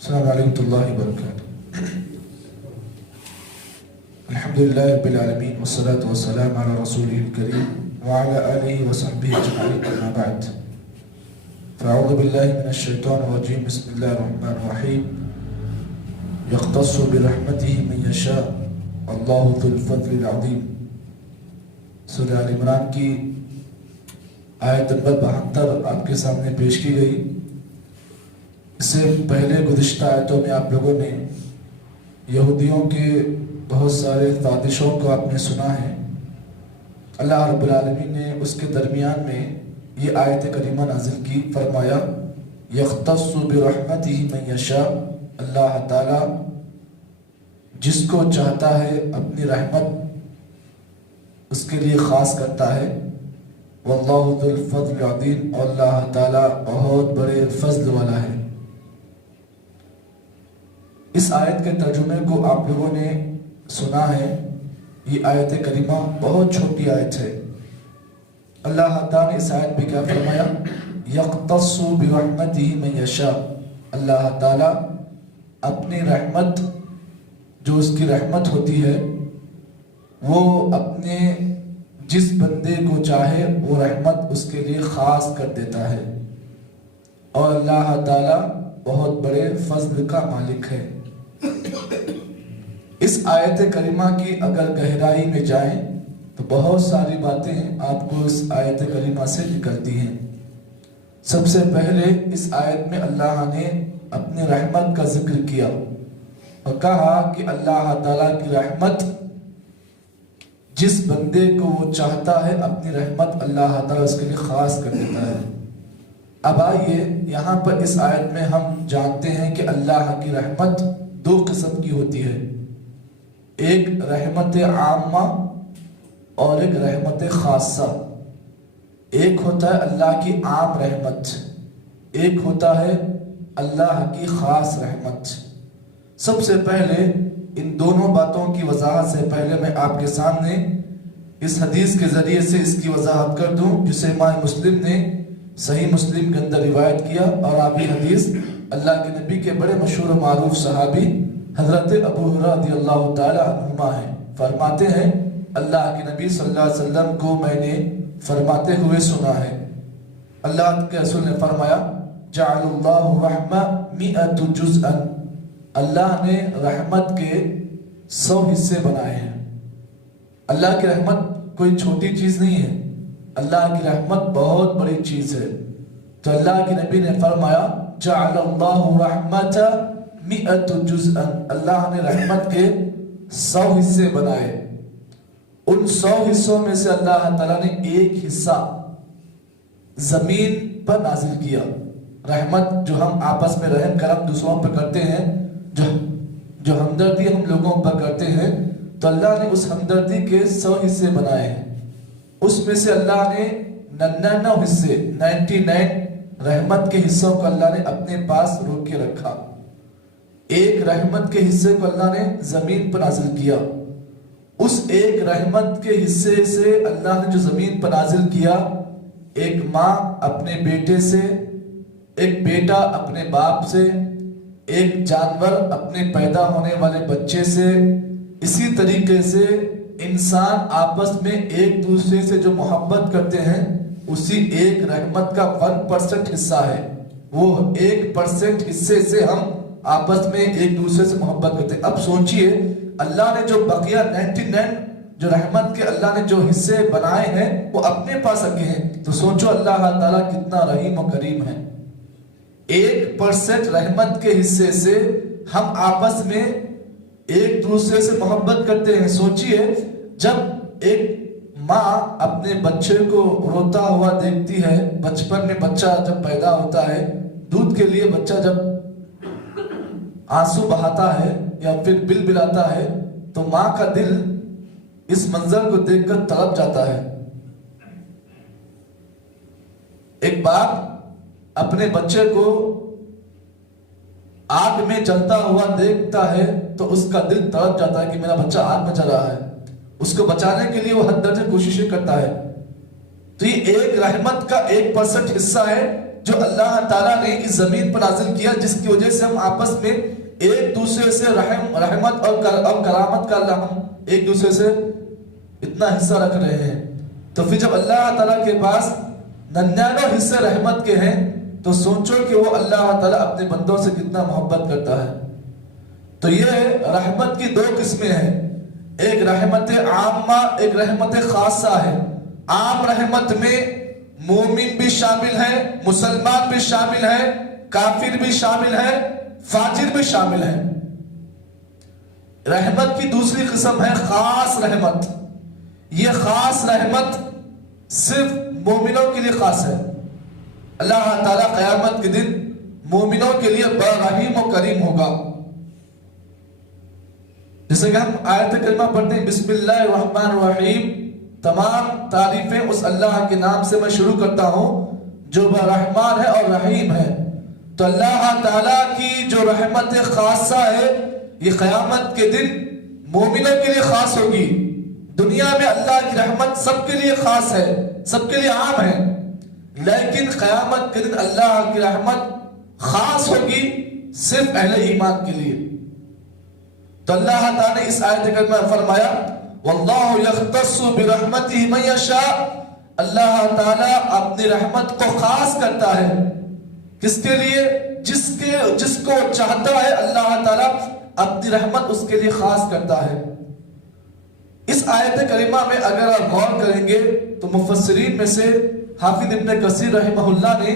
السلام علیکم اللہ وبرکاتہ۔ الحمدللہ رب العالمین والصلاة والسلام علی رسولہ الکریم وعلی آلہ وصحبہ اجمعین، اما بعد فاعوذ باللہ من الشیطان الرجیم، بسم اللہ الرحمن الرحیم۔ یختص برحمتہ من یشاء اللہ ذو الفضل العظیم۔ سورہ آل عمران کی آیت نمبر 72 آپ کے سامنے پیش کی گئی۔ اس سے پہلے گزشتہ آیتوں میں آپ لوگوں نے یہودیوں کے بہت سارے سازشوں کو آپ نے سنا ہے۔ اللہ رب العالمین نے اس کے درمیان میں یہ آیت کریمہ نازل کی، فرمایا یختص برحمتہ من یشاء، اللہ تعالیٰ جس کو چاہتا ہے اپنی رحمت اس کے لیے خاص کرتا ہے۔ واللہ ذو الفضل العظیم، اور اللہ تعالیٰ بہت بڑے فضل والا ہے۔ اس آیت کے ترجمے کو آپ لوگوں نے سنا ہے۔ یہ آیت کریمہ بہت چھوٹی آیت ہے۔ اللہ تعالیٰ نے اس آیت میں کیا فرمایا؟ یختص برحمتہ من یشاء، اللہ تعالیٰ اپنی رحمت جو اس کی رحمت ہوتی ہے وہ اپنے جس بندے کو چاہے وہ رحمت اس کے لیے خاص کر دیتا ہے، اور اللہ تعالیٰ بہت بڑے فضل کا مالک ہے۔ اس آیت کریمہ کی اگر گہرائی میں جائیں تو بہت ساری باتیں آپ کو اس آیت کریمہ سے نکلتی ہیں۔ سب سے پہلے اس آیت میں اللہ نے اپنی رحمت کا ذکر کیا اور کہا کہ اللہ تعالیٰ کی رحمت جس بندے کو وہ چاہتا ہے اپنی رحمت اللہ تعالیٰ اس کے لیے خاص کر دیتا ہے۔ اب آئیے یہاں پر اس آیت میں ہم جانتے ہیں کہ اللہ کی رحمت دو قسم کی ہوتی ہے، ایک رحمت عامہ اور ایک رحمت خاصہ۔ ایک ہوتا ہے اللہ کی عام رحمت، ایک ہوتا ہے اللہ کی خاص رحمت۔ سب سے پہلے ان دونوں باتوں کی وضاحت سے پہلے میں آپ کے سامنے اس حدیث کے ذریعے سے اس کی وضاحت کر دوں جسے امام مسلم نے صحیح مسلم کے اندر روایت کیا، اور آپ یہ حدیث اللہ کے نبی کے بڑے مشہور و معروف صحابی حضرت ابو ہریرہ رضی اللہ تعالی عنہما ہیں۔ فرماتے ہیں اللہ کے نبی صلی اللہ علیہ وسلم کو میں نے فرماتے ہوئے سنا ہے، اللہ کے رسول نے فرمایا جعل اللہ رحمہ 100 جزءا، اللہ نے رحمت کے 100 حصے بنائے ہیں۔ اللہ کی رحمت کوئی چھوٹی چیز نہیں ہے، اللہ کی رحمت بہت بڑی چیز ہے۔ تو اللہ کے نبی نے فرمایا جعل اللہ رحمت 100 جزءا، اللہ نے رحمت کے 100 حصے بنائے۔ ان 100 حصوں میں سے اللہ تعالیٰ نے ایک حصہ زمین پر نازل کیا۔ رحمت جو ہم آپس میں رحم کرم دوسروں پر کرتے ہیں، جو ہمدردی ہم لوگوں پر کرتے ہیں، تو اللہ نے اس ہمدردی کے 100 حصے بنائے ہیں۔ اس میں سے اللہ نے 99 حصے 99 رحمت کے حصوں کو اللہ نے اپنے پاس روک کے رکھا۔ ایک رحمت کے حصے کو اللہ نے زمین پر نازل کیا۔ اس ایک رحمت کے حصے سے اللہ نے جو زمین پر نازل کیا، ایک ماں اپنے بیٹے سے، ایک بیٹا اپنے باپ سے، ایک جانور اپنے پیدا ہونے والے بچے سے، اسی طریقے سے انسان آپس میں ایک دوسرے سے جو محبت کرتے ہیں، اسی ایک رحمت کا 1% حصہ ہے۔ وہ 1% حصے سے ہم آپس میں ایک دوسرے سے محبت کرتے ہیں۔ اب سوچئے اللہ نے جو بقیہ 99 جو رحمت کے اللہ نے جو حصے بنائے ہیں وہ اپنے پاس رکھے ہیں، تو سوچو اللہ تعالیٰ کتنا رحیم و کریم ہے۔ 1% رحمت کے حصے سے ہم آپس میں ایک دوسرے سے محبت کرتے ہیں۔ سوچئے جب ایک ماں اپنے بچے کو روتا ہوا دیکھتی ہے، بچپن میں بچہ جب پیدا ہوتا ہے، دودھ کے لیے بچہ جب آنسو بہاتا ہے یا پھر بل بلاتا ہے، تو ماں کا دل اس منظر کو دیکھ کر تڑپ جاتا ہے۔ ایک باپ اپنے بچے کو آگ میں جلتا ہوا دیکھتا ہے تو اس کا دل تڑپ جاتا ہے کہ میرا بچہ آگ میں جل رہا ہے، اس کو بچانے کے لیے وہ حد درجے کوششیں کرتا ہے۔ تو یہ ایک رحمت کا 1% حصہ ہے جو اللہ تعالیٰ نے اس زمین پر نازل کیا، جس کی وجہ سے ہم آپس میں ایک دوسرے سے رحمت اور کرامت کا ہم ایک دوسرے سے اتنا حصہ رکھ رہے ہیں. تو پھر جب اللہ تعالیٰ کے پاس 99 حصے رحمت کے ہیں تو سوچو کہ وہ اللہ تعالیٰ اپنے بندوں سے کتنا محبت کرتا ہے. تو یہ رحمت کی 2 قسمیں ہیں، ایک رحمت عامہ، ایک رحمت خاصہ ہے. عام رحمت میں مومن بھی شامل ہے، مسلمان بھی شامل ہے، کافر بھی شامل ہے، فاجر بھی شامل ہے. رحمت کی دوسری قسم ہے خاص رحمت. یہ خاص رحمت صرف مومنوں کے لیے خاص ہے. اللہ تعالیٰ قیامت کے دن مومنوں کے لیے بڑا رحیم و کریم ہوگا. جیسے کہ ہم آیت کریمہ پڑھتے ہیں بسم اللہ الرحمن الرحیم، تمام تعریفیں اس اللہ کے نام سے میں شروع کرتا ہوں جو رحمان ہے اور رحیم ہے. تو اللہ تعالیٰ کی جو رحمت خاصہ ہے یہ قیامت کے دن مومنوں کے لیے خاص ہوگی. دنیا میں اللہ کی رحمت سب کے لیے خاص ہے، سب کے لیے عام ہے، لیکن قیامت کے دن اللہ کی رحمت خاص ہوگی صرف اہل ایمان کے لیے. تو اللہ تعالیٰ نے اس آیت کریمہ میں فرمایا واللہ یختص برحمتہ من یشاء. اللہ تعالیٰ اپنی رحمت کو خاص کرتا ہے کس کے لیے؟ جس کو چاہتا ہے اللہ تعالیٰ اپنی رحمت اس کے لیے خاص کرتا ہے. اس آیت کریمہ میں اگر آپ غور کریں گے تو مفسرین میں سے حافظ ابن کثیر رحمہ اللہ نے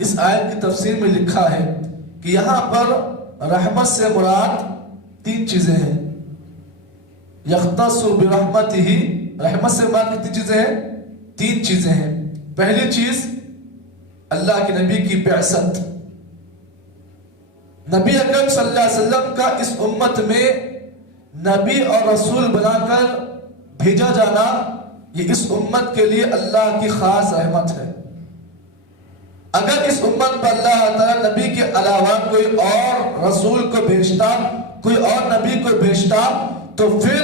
اس آیت کی تفسیر میں لکھا ہے کہ یہاں پر رحمت سے مراد 3 چیزیں ہیں. یختص برحمتہ، رحمت سے مراد کتنی چیزیں ہیں؟ 3 چیزیں ہیں. پہلی چیز اللہ کے نبی کی بعثت. نبی اکرم صلی اللہ علیہ وسلم کا اس امت میں نبی اور رسول بنا کر بھیجا جانا، یہ اس امت کے لیے اللہ کی خاص رحمت ہے. اگر اس امت پر اللہ تعالیٰ نبی کے علاوہ کوئی اور رسول کو بھیجتا، کوئی اور نبی کو بھیجتا، تو پھر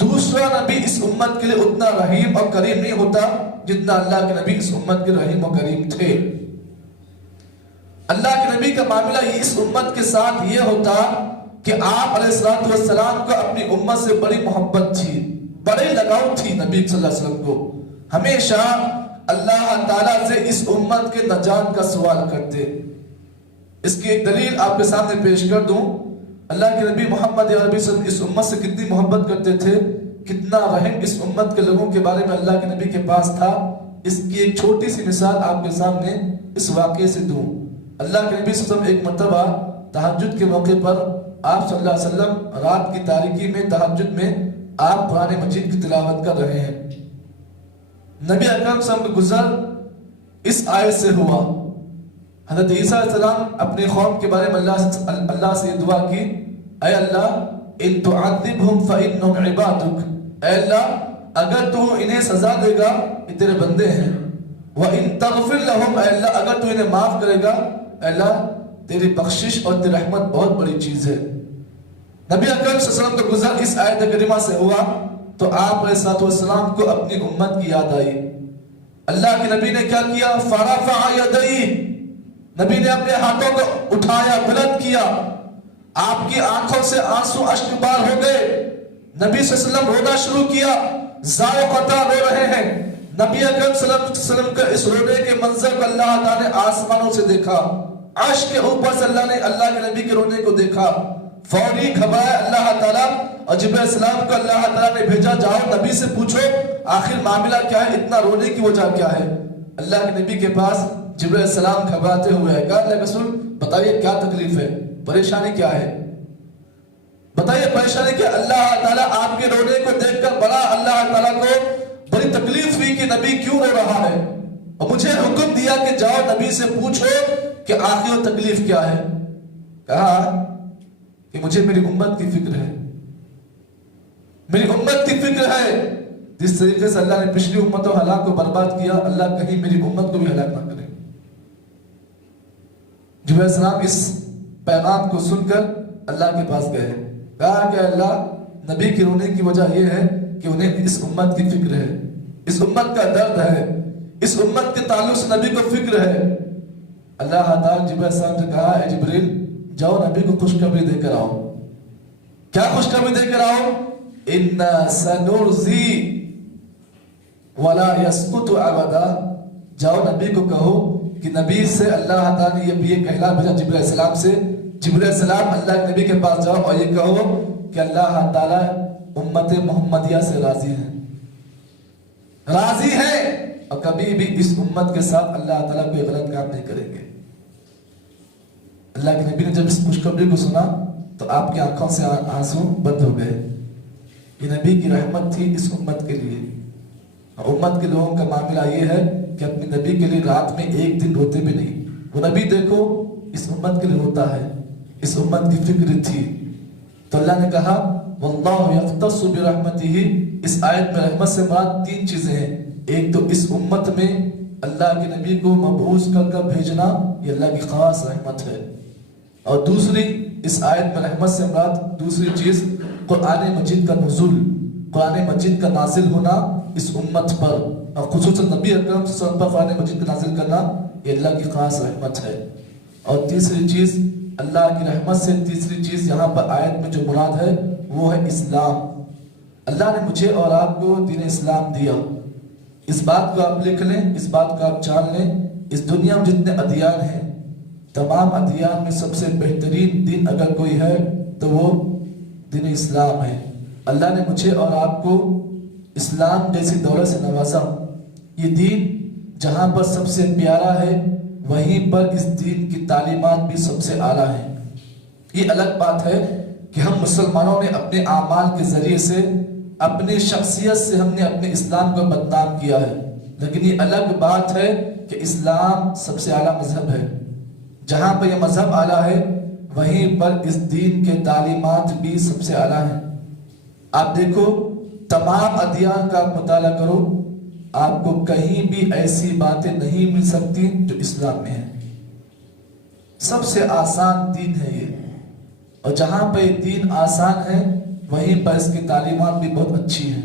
دوسرا نبی اس امت کے لیے اتنا رحیم اور کریم نہیں ہوتا جتنا اللہ کے نبی اس امت کے رحیم اور کریم تھے. اللہ کے نبی کا معاملہ یہ اس امت کے ساتھ یہ ہوتا کہ آپ علیہ السلام کو اپنی امت سے بڑی محبت تھی، بڑے لگاؤ تھی. نبی صلی اللہ علیہ وسلم کو ہمیشہ اللہ تعالیٰ سے اس امت کے نجات کا سوال کرتے. اس کی ایک دلیل آپ کے سامنے پیش کر دوں. اللہ کے نبی محمد عربی صلی اللہ علیہ وسلم اس امت سے کتنی محبت کرتے تھے، کتنا رحم اس امت کے لوگوں کے بارے میں اللہ کے نبی کے پاس تھا. اس کی ایک چھوٹی سی مثال آپ کے سامنے اس واقعے سے دوں. اللہ کے نبی صلی اللہ علیہ وسلم ایک مرتبہ تہجد کے موقع پر آپ صلی اللہ علیہ وسلم رات کی تاریکی میں تہجد میں آپ قرآن مجید کی تلاوت کر رہے ہیں. نبی اکرم صلی اللہ علیہ وسلم کا گزر اس آیت سے ہوا. حضرت عیسیٰ علیہ السلام اپنے قوم کے بارے میں اللہ سے دعا کی، اے اللہ ان تعذبہم فإنہم عبادک، اے اللہ اگر تو انہیں سزا دے گا یہ تیرے بندے ہیں، وَإِن تَغْفِرْ لَهُمْ، اے اللہ اگر تو انہیں معاف کرے گا، اے اللہ تیری بخشش اور تیری رحمت بہت بڑی چیز ہے. نبی اکرم صلی اللہ علیہ وسلم کا گزر اس آیت کریمہ سے ہوا تو آپ علیہ السلام کو اپنی امت کی یاد آئی. اللہ کے نبی نے کیا کیا؟ فَرَفَعَ يَدَيْهِ، نبی نے اپنے ہاتھوں کو اٹھایا، بلند کیا. آپ کی آنکھوں سے آنسو اشک بار ہو گئے. نبی صلی اللہ علیہ وسلم رونا شروع کیا، زار و قطع رو رہے ہیں. نبی اکرم صلی اللہ علیہ وسلم کا اس رونے کے منظر کو اللہ تعالیٰ نے آسمانوں سے دیکھا، عرش کے اوپر سے اللہ نے اللہ کے نبی کے رونے کو دیکھا. فوری گھبرائے اللہ تعالیٰ اور جبرائیل السلام کو اللہ تعالیٰ نے بھیجا، جاؤ نبی سے پوچھو آخر معاملہ کیا ہے، اتنا رونے کی وجہ کیا ہے. اللہ کے نبی کے پاس جبرائیل السلام گھبراتے ہوئے ہے. کہا اللہ کے رسول بتائیے کیا تکلیف ہے، پریشانی کیا ہے، بتائیے پریشانی کیا. اللہ تعالیٰ آپ کے رونے کو دیکھ کر بڑا اللہ تعالیٰ کو بڑی تکلیف ہوئی کہ نبی کیوں رو رہا ہے، اور مجھے حکم دیا کہ جاؤ نبی سے پوچھو کہ آخر تکلیف کیا ہے. کہا کہ مجھے میری امت کی فکر ہے، میری امت کی فکر ہے. جس طریقے سے اللہ نے پچھلی امتوں ہلاک کو برباد کیا، اللہ کہیں میری امت کو بھی ہلاک نہ کرے. جبرائیل السلام اس پیغام کو سن کر اللہ کے پاس گئے. کہا کہ اللہ نبی کے رونے کی وجہ یہ ہے کہ انہیں اس امت کی فکر ہے، اس امت کا درد ہے، اس امت کے تعلق سے نبی کو فکر ہے. اللہ تعالیٰ جبرائیل السلام سے کہا اے جبریل جاؤ نبی کو خوشخبری دے کر آؤ. کیا خوشخبری دے کر آؤ؟ اِنَّا سَنُرْزِي وَلَا يَسْقُطُ عَبَدًا. جاؤ نبی کو کہو کہ نبی سے اللہ تعالیٰ نے یہ کہلا بھیجا جبرائیل السلام سے. جبرائیل السلام اللہ کے نبی کے پاس جاؤ اور یہ کہو کہ اللہ تعالیٰ امت محمدیہ سے راضی ہے اور کبھی بھی اس امت کے ساتھ اللہ تعالیٰ کوئی غلط کام نہیں کریں گے. اللہ کے نبی نے جب اس خوشخبری کو سنا تو آپ کی آنکھوں سے آنسو بند ہو گئے. یہ نبی کی رحمت تھی اس امت کے لیے. امت کے لوگوں کا معاملہ یہ ہے کہ اپنے نبی کے لیے رات میں ایک دن روتے بھی نہیں. وہ نبی دیکھو اس امت کے لیے روتا ہے, اس امت کی فکر تھی. تو اللہ نے کہا واللہ یختص برحمتہ. اس آیت میں رحمت سے مراد 3 چیزیں ہیں. ایک تو اس امت میں اللہ کے نبی کو مبعوث کر بھیجنا, یہ اللہ کی خاص رحمت ہے. اور دوسری اس آیت میں رحمت سے مراد دوسری چیز قرآن مجید کا نزول, قرآن مجید کا نازل ہونا اس امت پر, اور خصوصاً نبی اکرم صلی اللہ علیہ وسلم پر قرآن مجید کا نازل کرنا یہ اللہ کی خاص رحمت ہے. اور تیسری چیز اللہ کی رحمت سے تیسری چیز یہاں پر آیت میں جو مراد ہے وہ ہے اسلام. اللہ نے مجھے اور آپ کو دین اسلام دیا. اس بات کو آپ لکھ لیں, اس بات کو آپ جان لیں, اس دنیا میں جتنے ادیان ہیں تمام ادیان میں سب سے بہترین دین اگر کوئی ہے تو وہ دین اسلام ہے. اللہ نے مجھے اور آپ کو اسلام جیسی دولت سے نوازا. یہ دین جہاں پر سب سے پیارا ہے وہیں پر اس دین کی تعلیمات بھی سب سے اعلیٰ ہیں. یہ الگ بات ہے کہ ہم مسلمانوں نے اپنے اعمال کے ذریعے سے اپنی شخصیت سے ہم نے اپنے اسلام کو بدنام کیا ہے, لیکن یہ الگ بات ہے کہ اسلام سب سے اعلیٰ مذہب ہے. جہاں پر یہ مذہب اعلیٰ ہے وہیں پر اس دین کے تعلیمات بھی سب سے اعلیٰ ہیں. آپ دیکھو تمام ادیان کا مطالعہ کرو, آپ کو کہیں بھی ایسی باتیں نہیں مل سکتی جو اسلام میں ہیں. سب سے آسان دین ہے یہ, اور جہاں پہ دین آسان ہے وہیں پر اس کی تعلیمات بھی بہت اچھی ہیں.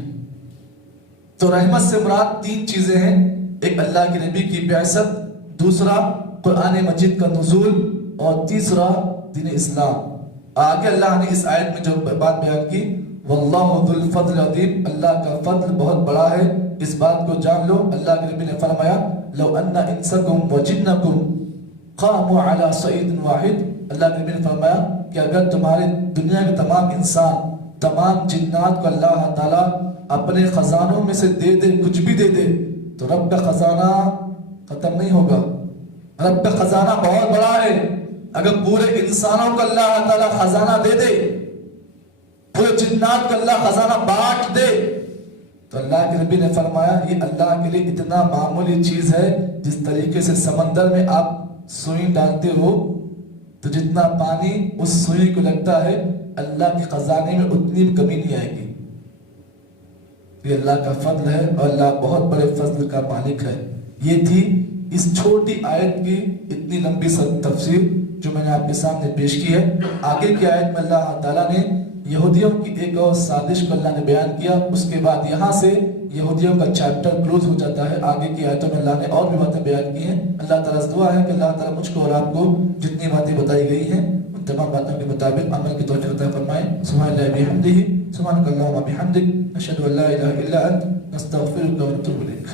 تو رحمت سے مراد 3 چیزیں ہیں. ایک اللہ کے نبی کی بعثت, دوسرا قرآن مجید کا نزول, اور تیسرا دین اسلام. آگے اللہ نے اس آیت میں جو بات بیان کی واللہ ذو الفضل العظیم, اللہ کا فضل بہت بڑا ہے, اس بات کو جان لو. اللہ کے نبی نے فرمایا لو ان انسکم وجنکم قاموا علی صعید واحد. اللہ کے نبی نے فرمایا کہ اگر تمہارے دنیا کے تمام انسان تمام جنات کو اللہ تعالیٰ اپنے خزانوں میں سے دے دے, کچھ بھی دے دے, تو رب کا خزانہ ختم نہیں ہوگا. رب کا خزانہ بہت بڑا ہے. اگر پورے انسانوں کو اللہ تعالیٰ خزانہ دے دے, پورے جنات کو اللہ خزانہ بانٹ دے, تو اللہ کے نبی نے فرمایا یہ اللہ کے لیے اتنا معمولی چیز ہے. جس طریقے سے سمندر میں آپ سوئی ڈالتے ہو تو جتنا پانی اس سوئی کو لگتا ہے اللہ کے خزانے میں اتنی بھی کمی نہیں آئے گی. یہ اللہ کا فضل ہے اور اللہ بہت بڑے فضل کا مالک ہے. یہ تھی اس چھوٹی آیت کی اتنی لمبی تفسیر جو میں نے آپ کے سامنے پیش کی ہے. آگے کی آیت میں اللہ تعالیٰ نے یہودیوں کی ایک اور سازش کو اللہ نے بیان کیا. اس کے بعد یہاں سے یہودیوں کا چیپٹر کلوز ہو جاتا ہے. آگے کی آیتوں میں اللہ نے اور بھی باتیں بیان کی ہیں. اللہ تعالیٰ سے دعا ہے کہ اللہ تعالیٰ مجھ کو اور آپ کو جتنی باتیں بتائی گئی ہیں ان تمام باتوں کے مطابق عمل کی توفیق عطا فرمائے. سبحان اللہ بحمدہ, سبحانک اللہم بحمدک, اشہد ان لا الہ الا انت, نستغفرک و نتوب الیک.